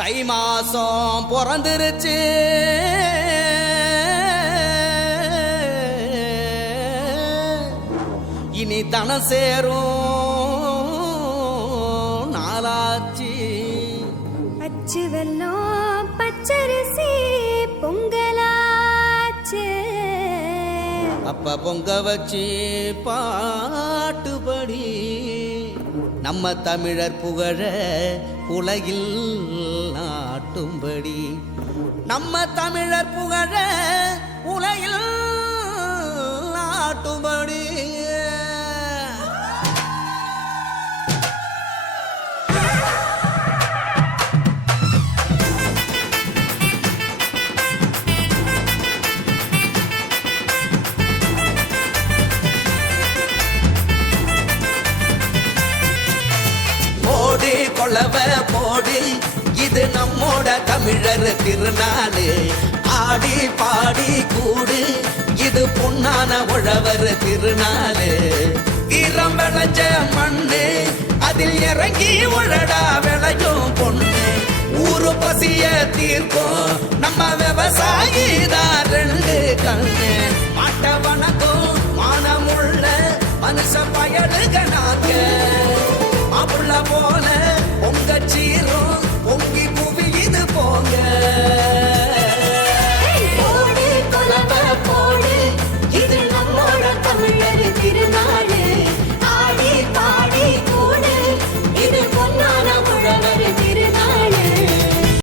தை மாசம் பிறந்துருச்சு, இனி தன சேரும் நாளாச்சு. அச்சு வெல்லம் பச்சரிசி பொங்கலாச்சு, அப்ப பொங்க வச்சு பாட்டுபடி நம்ம தமிழர் புகழ உலகில் நாட்டும்படி, நம்ம தமிழர் புகழ உலகில் நாட்டும்படி. கொள்ளவ போடு, இது நம்மோட தமிழர் திருநாளு. ஆடி பாடி கூடு, இது பொன்னான உழவர் திருநாளு. வீரம் விளைஞ்ச மண்ணு, அதில் இறங்கி உழடா விளையும் பொண்ணு. ஊரு பசிய தீர்க்கும் நம்ம விவசாயி தான் ரெண்டு கண்ணு. மாட்ட வணக்கம்